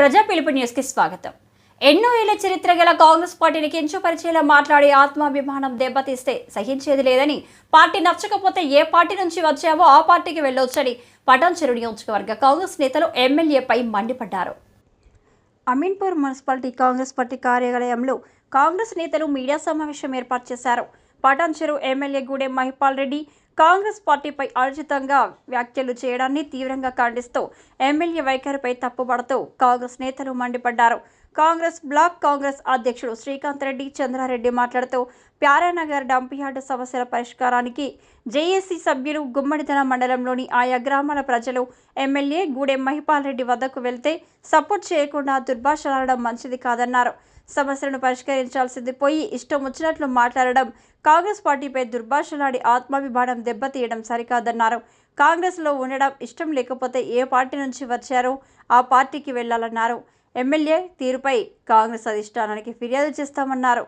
ప్రజా పిలుపు న్యూస్ కి స్వాగతం. ఎన్నో ఏళ్ల చరిత్ర గల కాంగ్రెస్ పార్టీని కించపరిచేలా మాట్లాడి ఆత్మాభిమానం దెబ్బతీస్తే సహించేది లేదని, పార్టీ నచ్చకపోతే ఏ పార్టీ నుంచి వచ్చావో ఆ పార్టీకి వెళ్ళొచ్చని పటాన్చెరు నియోజకవర్గ కాంగ్రెస్ నేతలు ఎమ్మెల్యేపై మండిపడ్డారు. అమీన్పూర్ మున్సిపాలిటీ కాంగ్రెస్ పార్టీ కార్యాలయంలో కాంగ్రెస్ నేతలు మీడియా సమావేశం ఏర్పాటు చేశారు. పటాన్చెరు ఎమ్మెల్యే గూడెం మహిపాల్ రెడ్డి కాంగ్రెస్ పార్టీపై అనుచితంగా వ్యాఖ్యలు చేయడాన్ని తీవ్రంగా ఖండిస్తూ ఎమ్మెల్యే వైఖరిపై తప్పుపడుతూ కాంగ్రెస్ నేతలు మండిపడ్డారు. కాంగ్రెస్ బ్లాక్ కాంగ్రెస్ అధ్యక్షుడు శ్రీకాంత్ రెడ్డి చంద్రారెడ్డి మాట్లాడుతూ ప్యారానగర్ డంప్యార్డు సమస్యల పరిష్కారానికి జేఏసీ సభ్యులు గుమ్మడిదల మండలంలోని ఆయా గ్రామాల ప్రజలు ఎమ్మెల్యే గూడెం మహిపాల్ రెడ్డి వద్దకు వెళ్తే సపోర్ట్ చేయకుండా దుర్భాషలాడడం మంచిది కాదన్నారు. సమస్యలను పరిష్కరించాల్సింది పోయి ఇష్టం వచ్చినట్లు మాట్లాడడం, కాంగ్రెస్ పార్టీపై దుర్భాషలాడి ఆత్మాభిమానం దెబ్బతీయడం సరికాదన్నారు. కాంగ్రెస్లో ఉండడం ఇష్టం లేకపోతే ఏ పార్టీ నుంచి వచ్చారో ఆ పార్టీకి వెళ్లాలన్నారు. ఎమ్మెల్యే తీరుపై కాంగ్రెస్ అధిష్టానానికి ఫిర్యాదు చేస్తామన్నారు.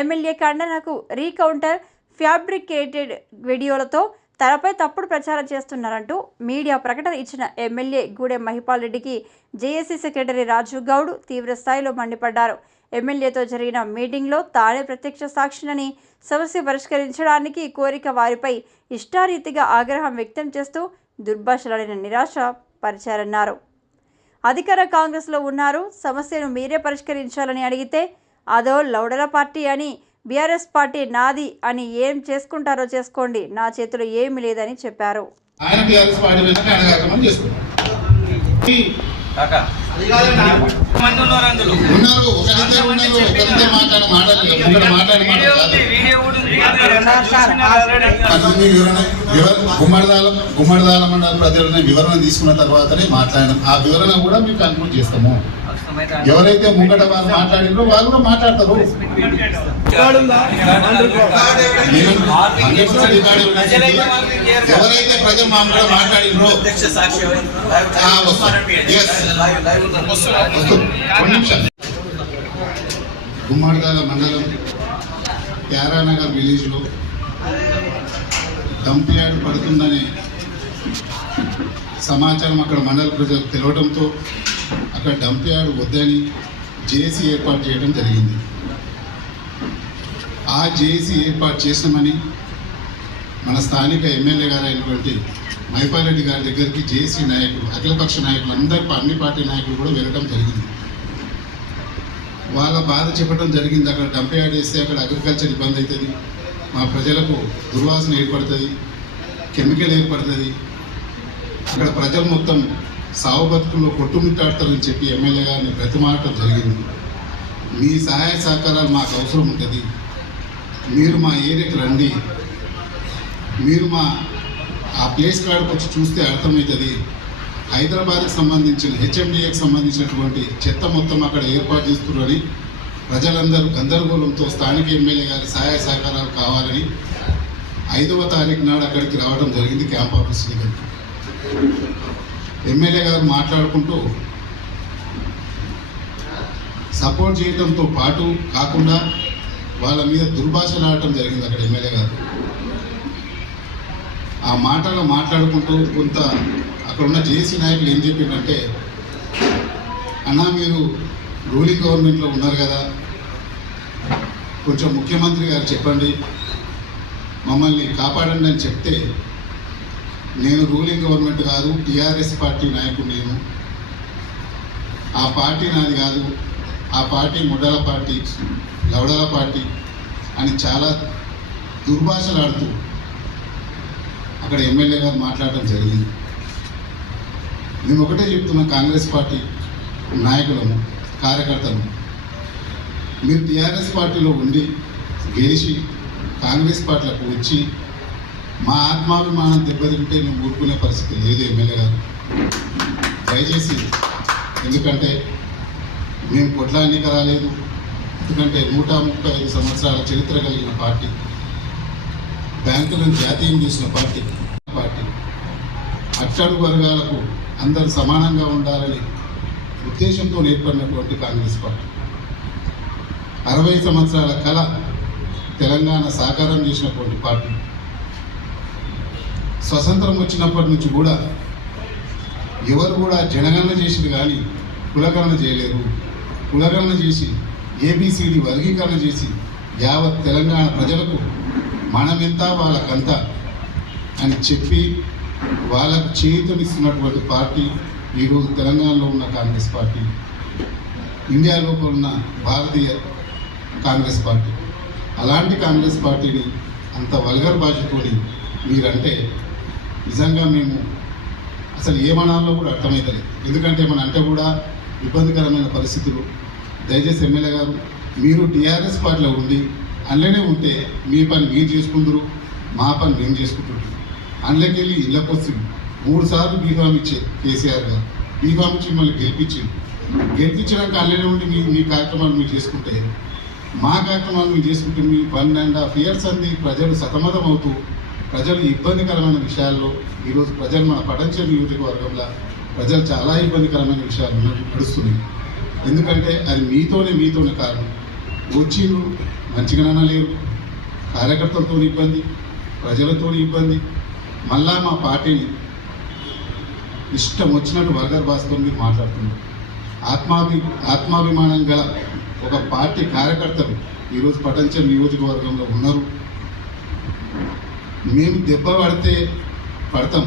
ఎమ్మెల్యే ఖండనకు రీకౌంటర్ ఫ్యాబ్రికేటెడ్ వీడియోలతో తనపై తప్పుడు ప్రచారం చేస్తున్నారంటూ మీడియా ప్రకటన ఇచ్చిన ఎమ్మెల్యే గూడెం మహిపాల్ రెడ్డికి జేఏసీ సెక్రటరీ రాజు గౌడ్ తీవ్ర స్థాయిలో మండిపడ్డారు. ఎమ్మెల్యేతో జరిగిన మీటింగ్లో తానే ప్రత్యక్ష సాక్షినని, సమస్య పరిష్కరించడానికి కోరిక వారిపై ఇష్టారీతిగా ఆగ్రహం వ్యక్తం చేస్తూ దుర్భాషలాడిన నిరాశ పరిచారన్నారు. అధికార కాంగ్రెస్లో ఉన్నారు, సమస్యను మీరే పరిష్కరించాలని అడిగితే అదో లౌడల పార్టీ అని, బీఆర్ఎస్ పార్టీ నాది అని, ఏం చేసుకుంటారో చేసుకోండి, నా చేతిలో ఏమీ లేదని చెప్పారు. గుమ్మడిదాల మండల ప్రజల వివరణ తీసుకున్న తర్వాతనే మాట్లాడడం. ఆ వివరణ కూడా మీకు కన్క్లూడ్ చేస్తాము. ఎవరైతే ముంగట వారు మాట్లాడినో వాళ్ళు కూడా మాట్లాడతారు. ఎవరైతే ప్రజలు మా కూడా మాట్లాడినో గుమ్మడిదాల మండలం ప్యారానగర్ విలేజ్లో డంప్యార్డ్ పడుతుందనే సమాచారం అక్కడ మండల ప్రజలకు తెలవడంతో అక్కడ డంప్యార్డ్ వద్దని జేఏసీ ఏర్పాటు చేయడం జరిగింది. ఆ జేఏసీ ఏర్పాటు చేసినామని మన స్థానిక ఎమ్మెల్యే గారు అయినటువంటి మహిపాల్ రెడ్డి గారి దగ్గరికి జేఏసీ నాయకులు, అఖిలపక్ష నాయకులు అందరూ అన్ని పార్టీ నాయకులు కూడా వెళ్ళడం జరిగింది. వాళ్ళ బాధ చెప్పడం జరిగింది. అక్కడ డంప్యార్డ్ వేస్తే అక్కడ అగ్రికల్చర్ ఇబ్బంది అవుతుంది, మా ప్రజలకు దుర్వాసన ఏర్పడుతుంది, కెమికల్ ఏర్పడుతుంది, అక్కడ ప్రజలు మొత్తం సాగు బతుకుల్లో కొట్టుమిట్టాడతారని చెప్పి ఎమ్మెల్యే గారిని బ్రతిమాడటం జరిగింది. మీ సహాయ సహకారాలు మాకు అవసరం ఉంటుంది, మీరు మా ఏరియాకి రండి, మీరు మా ఆ ప్లేస్ కాడికి వచ్చి చూస్తే అర్థమవుతుంది. హైదరాబాద్కి సంబంధించిన హెచ్ఎండిఏకి సంబంధించినటువంటి చెత్త మొత్తం అక్కడ ఏర్పాటు చేస్తున్నారని ప్రజలందరూ గందరగోళంతో స్థానిక ఎమ్మెల్యే గారి సహాయ సహకారాలు కావాలని 5వ తారీఖు నాడు అక్కడికి రావడం జరిగింది. క్యాంప్ ఆఫీస్ దగ్గరికి ఎమ్మెల్యే గారు మాట్లాడుకుంటూ సపోర్ట్ చేయడంతో పాటు కాకుండా వాళ్ళ మీద దుర్భాషలాడటం జరిగింది. అక్కడ ఎమ్మెల్యే గారు ఆ మాటలు మాట్లాడుకుంటూ కొంత అక్కడ ఉన్న జేఏసీ నాయకులు ఏం చెప్పిందంటే, అన్నా మీరు రూలింగ్ గవర్నమెంట్లో ఉన్నారు కదా, కొంచెం ముఖ్యమంత్రి గారు చెప్పండి, మమ్మల్ని కాపాడండి అని చెప్తే, నేను రూలింగ్ గవర్నమెంట్ కాదు, టీఆర్ఎస్ పార్టీ నాయకుడు, నేను ఆ పార్టీ నాది కాదు, ఆ పార్టీ ముడ్డల పార్టీ, లవడల పార్టీ అని చాలా దుర్భాషలాడుతూ అక్కడ ఎమ్మెల్యే గారు మాట్లాడడం జరిగింది. మేము ఒకటే చెప్తున్నాం, కాంగ్రెస్ పార్టీ నాయకులము, కార్యకర్తలు, మీరు టీఆర్ఎస్ పార్టీలో ఉండి గెలిచి కాంగ్రెస్ పార్టీలకు వచ్చి మా ఆత్మాభిమానం దెబ్బతింటే మేము ఊరుకునే పరిస్థితి లేదు ఎమ్మెల్యే గారు, దయచేసి. ఎందుకంటే మేము కొట్లానికి రాలేదు, ఎందుకంటే 135 సంవత్సరాల చరిత్ర కలిగిన పార్టీ, బ్యాంకులను జాతీయం చేసిన పార్టీ, అట్టడుగు వర్గాలకు అందరూ సమానంగా ఉండాలని ఉద్దేశంతో ఏర్పడినటువంటి కాంగ్రెస్ పార్టీ, 60 సంవత్సరాల కళ తెలంగాణ సాకారం చేసినటువంటి పార్టీ. స్వతంత్రం వచ్చినప్పటి నుంచి కూడా ఎవరు కూడా జనగణన చేసింది కానీ కులగణన చేయలేరు. కులగణన చేసి ఏబిసిడి వర్గీకరణ చేసి యావత్ తెలంగాణ ప్రజలకు మనమెంత వాళ్ళకంత అని చెప్పి వాళ్ళకు చేతునిస్తున్నటువంటి పార్టీ ఈరోజు తెలంగాణలో ఉన్న కాంగ్రెస్ పార్టీ, ఇండియాలో ఉన్న భారతీయ కాంగ్రెస్ పార్టీ. అలాంటి కాంగ్రెస్ పార్టీని అంత వల్గర్ భాషతోని మీరంటే నిజంగా మేము అసలు ఏమనాలో కూడా అర్థమవుతలేదు. ఎందుకంటే మన అంటే కూడా ఇబ్బందికరమైన పరిస్థితులు. దయచేసి ఎమ్మెల్యే గారు, మీరు టీఆర్ఎస్ పార్టీలో ఉండి అందులోనే ఉంటే మీ పని మీరు చేసుకుందరు, మా పని మేము చేసుకుంటున్నాం. అందులోకి వెళ్ళి ఇళ్ళకి వస్తుంది 3 సార్లు బీఫామ్ ఇచ్చే కేసీఆర్ గారు, బీఫామ్ ఇచ్చి మిమ్మల్ని గెలిపించినాక అందులోనే ఉండి మీ కార్యక్రమాలు మీరు చేసుకుంటే, మా కార్యక్రమాలు మీరు చేసుకుంటే మీ 1.5 years అంది ప్రజలు సతమతం అవుతూ ప్రజలు ఇబ్బందికరమైన విషయాల్లో ఈరోజు ప్రజలు మన పటంచెరు నియోజకవర్గంలో ప్రజలు చాలా ఇబ్బందికరమైన విషయాలు నడుస్తున్నాయి. ఎందుకంటే అది మీతోనే కారణం. వచ్చిండ్రు మంచిగానైనా లేరు, కార్యకర్తలతో ఇబ్బంది, ప్రజలతో ఇబ్బంది. మళ్ళా మా పార్టీని ఇష్టం వచ్చినట్టు వర్గర్ భాషతో మీరు మాట్లాడుతున్నారు. ఆత్మాభిమానం గల ఒక పార్టీ కార్యకర్తలు ఈరోజు పటంచెరు నియోజకవర్గంలో ఉన్నారు. మేము దెబ్బ పడితే పడతాం,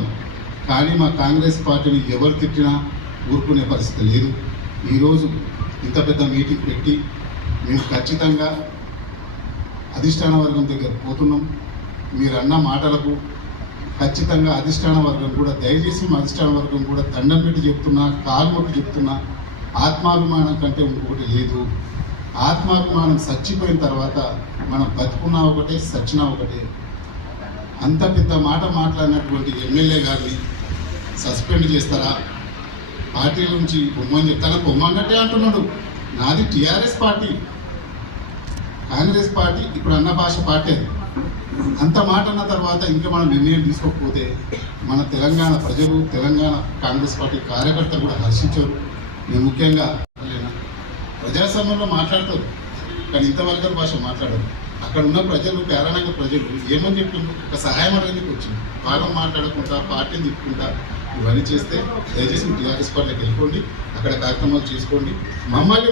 కానీ మా కాంగ్రెస్ పార్టీని ఎవరు తిట్టినా ఊరుకునే పరిస్థితి లేదు. ఈరోజు ఇంత పెద్ద మీటింగ్ పెట్టి మేము ఖచ్చితంగా అధిష్టాన వర్గం దగ్గర పోతున్నాం. మీరు అన్న మాటలకు ఖచ్చితంగా అధిష్టాన వర్గం కూడా దయచేసి మా అధిష్టాన వర్గం కూడా దండం పెట్టి చెప్తున్నా, కాలు మొక్కి చెప్తున్నా, ఆత్మాభిమానం కంటే ఇంకొకటి లేదు. ఆత్మాభిమానం చచ్చిపోయిన తర్వాత మనం బతుకున్నా ఒకటే, సచ్చినా ఒకటే. అంత పెద్ద మాట మాట్లాడినటువంటి ఎమ్మెల్యే గారిని సస్పెండ్ చేస్తారా? పార్టీల నుంచి బొమ్మని చెప్తారా? బొమ్మన్నట్టే అంటున్నాడు. నాది టీఆర్ఎస్ పార్టీ, కాంగ్రెస్ పార్టీ ఇప్పుడు అన్న భాష పార్టీ. అది అంత మాట అన్న తర్వాత ఇంకా మనం నిర్ణయం తీసుకోకపోతే మన తెలంగాణ ప్రజలు, తెలంగాణ కాంగ్రెస్ పార్టీ కార్యకర్తలు కూడా హర్షించారు. నేను ముఖ్యంగా ప్రజాస్వామ్యంలో మాట్లాడతారు, కానీ ఇంత వర్గర్ భాష మాట్లాడరు. అక్కడ ఉన్న ప్రజలు, పేరానగర్ ప్రజలు ఏమని చెప్తుండ్రు? ఒక సహాయం అడగడానికి వచ్చింది. భాగం మాట్లాడకుండా పార్టీని తిప్పుకుంటా ఇవన్నీ చేస్తే దయచేసి టీఆర్ఎస్ పార్టీకి వెళ్ళిపోండి, అక్కడ కార్యక్రమాలు చేసుకోండి, మమ్మల్ని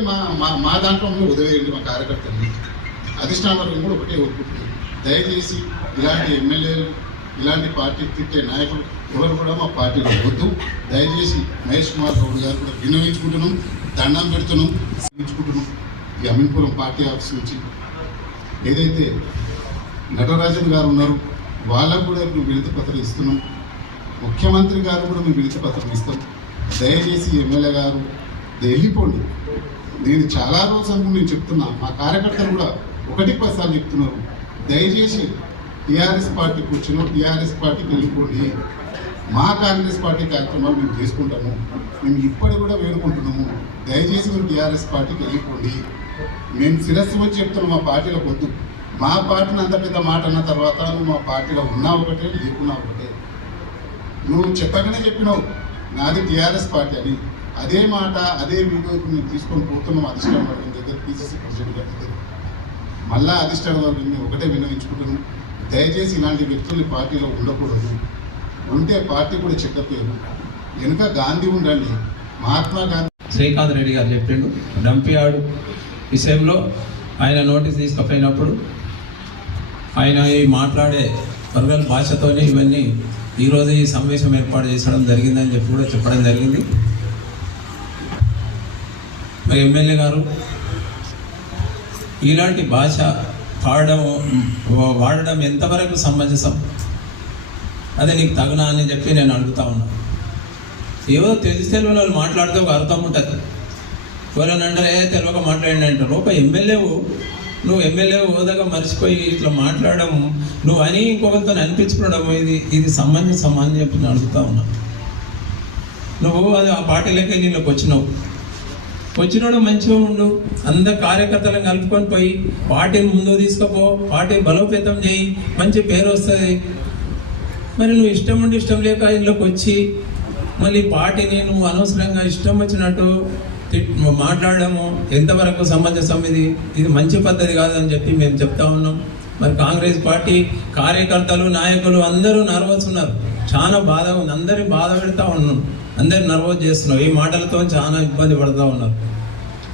మా దాంట్లో వదిలేయండి, మా కార్యకర్తల్ని. అధిష్టాన వర్గం కూడా ఒకటే కోరుకుంటుంది. దయచేసి ఇలాంటి ఎమ్మెల్యేలు, ఇలాంటి పార్టీ తిట్టే నాయకులు ఎవరు కూడా మా పార్టీలో వద్దు. దయచేసి మహేష్ కుమార్ గౌడ్ గారు కూడా విన్నవించుకుంటున్నాం, దండం పెడుతున్నాం, వినిపించుకుంటున్నాం. ఈ అమీన్పురం పార్టీ ఆఫీస్ నుంచి ఏదైతే నటరాజన్ గారు ఉన్నారో వాళ్ళకు కూడా మేము వినతి పత్రం ఇస్తున్నాం. ముఖ్యమంత్రి గారు కూడా మేము వినతి పత్రం ఇస్తాం. దయచేసి ఎమ్మెల్యే గారు వెళ్ళిపోండి. నేను చాలా రోజులు నేను చెప్తున్నా, మా కార్యకర్తలు కూడా 1-10 సార్లు చెప్తున్నారు, దయచేసి టీఆర్ఎస్ పార్టీకి వచ్చిన టీఆర్ఎస్ పార్టీకి వెళ్ళిపోండి. మా కాంగ్రెస్ పార్టీ కార్యక్రమాలు మేము చేసుకుంటాము. మేము ఇప్పటికి కూడా వేడుకుంటున్నాము, దయచేసి మీరు టీఆర్ఎస్ పార్టీకి వెళ్ళిపోండి. మేము శిరస్సు వచ్చి చెప్తున్నాం, మా పార్టీలో వద్దు. మా పార్టీని అంత పెద్ద మాట అన్న తర్వాత నువ్వు మా పార్టీలో ఉన్నా ఒకటే, లేకున్నా ఒకటే. నువ్వు చెప్పగానే చెప్పినావు నాది టీఆర్ఎస్ పార్టీ అని. అదే మాట అదే వీడియోకి మేము తీసుకొని పోతున్నాం అధిష్టాన వర్గం దగ్గర, పిసిసి ప్రెసిడెంట్ గారి దగ్గర. మళ్ళా అధిష్టాన వర్గం ఒకటే విన్నవించుకుంటున్నాం, దయచేసి ఇలాంటి వ్యక్తులు పార్టీలో ఉండకూడదు. ఉంటే పార్టీ కూడా చెడ్డపోయారు. వెనుక గాంధీ ఉండండి, మహాత్మా గాంధీ. శ్రీకాంత్ రెడ్డి గారు చెప్పిండు, డంపియార్డ్ విషయంలో ఆయన నోటీస్ తీసుకుపోయినప్పుడు ఆయన ఈ మాట్లాడే వర్గాల భాషతోనే ఇవన్నీ ఈరోజు ఈ సమావేశం ఏర్పాటు చేసడం జరిగిందని చెప్పి కూడా చెప్పడం జరిగింది. మరి ఎమ్మెల్యే గారు ఇలాంటి భాష వాడడం ఎంతవరకు సమంజసం, అదే నీకు తగునా అని చెప్పి నేను అడుగుతా ఉన్నా. ఏవో తెలిస్తే వాళ్ళు మాట్లాడితే ఒక అర్థం ఉంటుంది. ఎవరైనా అంటారే తెలియక మాట్లాడిన అంటారు. ఒక ఎమ్మెల్యేవు, నువ్వు ఎమ్మెల్యే హోదాగా మర్చిపోయి ఇట్లా మాట్లాడము, నువ్వు అని ఇంకొకరితో అనిపించుకోవడం ఇది సమంజసం అని చెప్పి నేను అడుగుతా ఉన్నా. నువ్వు అది ఆ పార్టీలోకి వెళ్ళి నీళ్ళకి వచ్చినాడు మంచిగా ఉండు, అందరు కార్యకర్తలను కలుపుకొని పోయి పార్టీని ముందుకు తీసుకుపో, పార్టీ బలోపేతం చేయి, మంచి పేరు వస్తుంది. మరి నువ్వు ఇష్టం ఉండి ఇష్టం లేక ఇళ్ళకి వచ్చి మళ్ళీ పార్టీని నువ్వు అనవసరంగా ఇష్టం వచ్చినట్టు మాట్లాడము ఎంతవరకు సమంజసం? ఇది మంచి పద్ధతి కాదని చెప్పి మేము చెప్తా ఉన్నాం. మరి కాంగ్రెస్ పార్టీ కార్యకర్తలు, నాయకులు అందరూ నర్వస్ ఉన్నారు, చాలా బాధ ఉంది, అందరి బాధ పెడతా ఉన్నాం. అందరు నర్వస్ చేస్తున్నావు. ఈ మాటలతో చాలా ఇబ్బంది పడుతూ ఉన్నారు.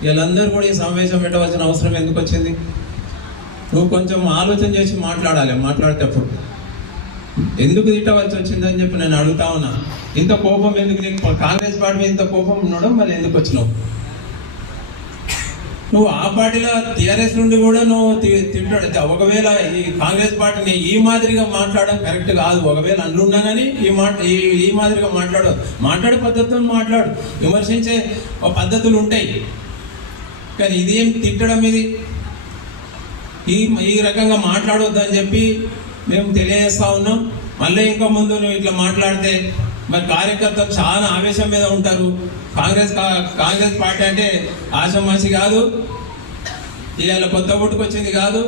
వీళ్ళందరూ కూడా ఈ సమావేశం పెట్టవలసిన అవసరం ఎందుకు వచ్చింది? నువ్వు కొంచెం ఆలోచన చేసి మాట్లాడాలి. మాట్లాడేటప్పుడు ఎందుకు తిట్టవలసి వచ్చిందని చెప్పి నేను అడుగుతా ఉన్నా. ఇంత కోపం ఎందుకు నీకు? కాంగ్రెస్ పార్టీ మీద ఇంత కోపం ఉండడం మళ్ళీ ఎందుకు వచ్చినావు? నువ్వు ఆ పార్టీలో టీఆర్ఎస్ నుండి కూడా నువ్వు తిట్టాడు. ఒకవేళ ఈ కాంగ్రెస్ పార్టీని ఈ మాదిరిగా మాట్లాడడం కరెక్ట్ కాదు. ఒకవేళ అందున్నా కానీ ఈ మాదిరిగా మాట్లాడే పద్ధతులు మాట్లాడు. విమర్శించే పద్ధతులు ఉంటాయి, కానీ ఇదేం తిట్టడం? ఇది ఈ రకంగా మాట్లాడొద్దు అని చెప్పి మేము తెలియజేస్తా ఉన్నాం. మళ్ళీ ఇంకా ముందు నువ్వు ఇట్లా మాట్లాడితే మరి కార్యకర్తలు చాలా ఆవేశం మీద ఉంటారు. కాంగ్రెస్ పార్టీ అంటే ఆషమాషి కాదు, ఇవాళ కొత్త పుట్టుకొచ్చింది కాదు.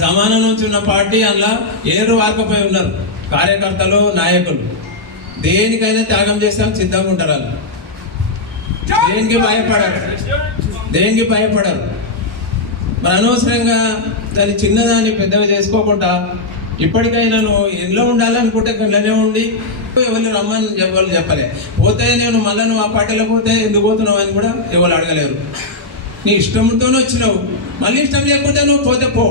జమానా నుంచి ఉన్న పార్టీ అందులో ఏరు వారకపోయి ఉన్నారు కార్యకర్తలు, నాయకులు. దేనికైనా త్యాగం చేస్తాం సిద్ధంగా ఉంటారు. వాళ్ళు దేనికి భయపడరు. మరి అనవసరంగా దాన్ని చిన్నదాన్ని పెద్దగా చేసుకోకుండా ఇప్పటికైనా నువ్వు ఎందులో ఉండాలనుకుంటే గంటనే ఉండి ఎవరిని రమ్మని ఎవరు చెప్పలే. పోతే నేను మళ్ళీ నువ్వు ఆ పార్టీలో పోతే ఎందుకు పోతున్నావు అని కూడా ఎవరు అడగలేరు. నీ ఇష్టంతోనే వచ్చినావు. మళ్ళీ ఇష్టం లేకపోతే నువ్వు పోతే పో.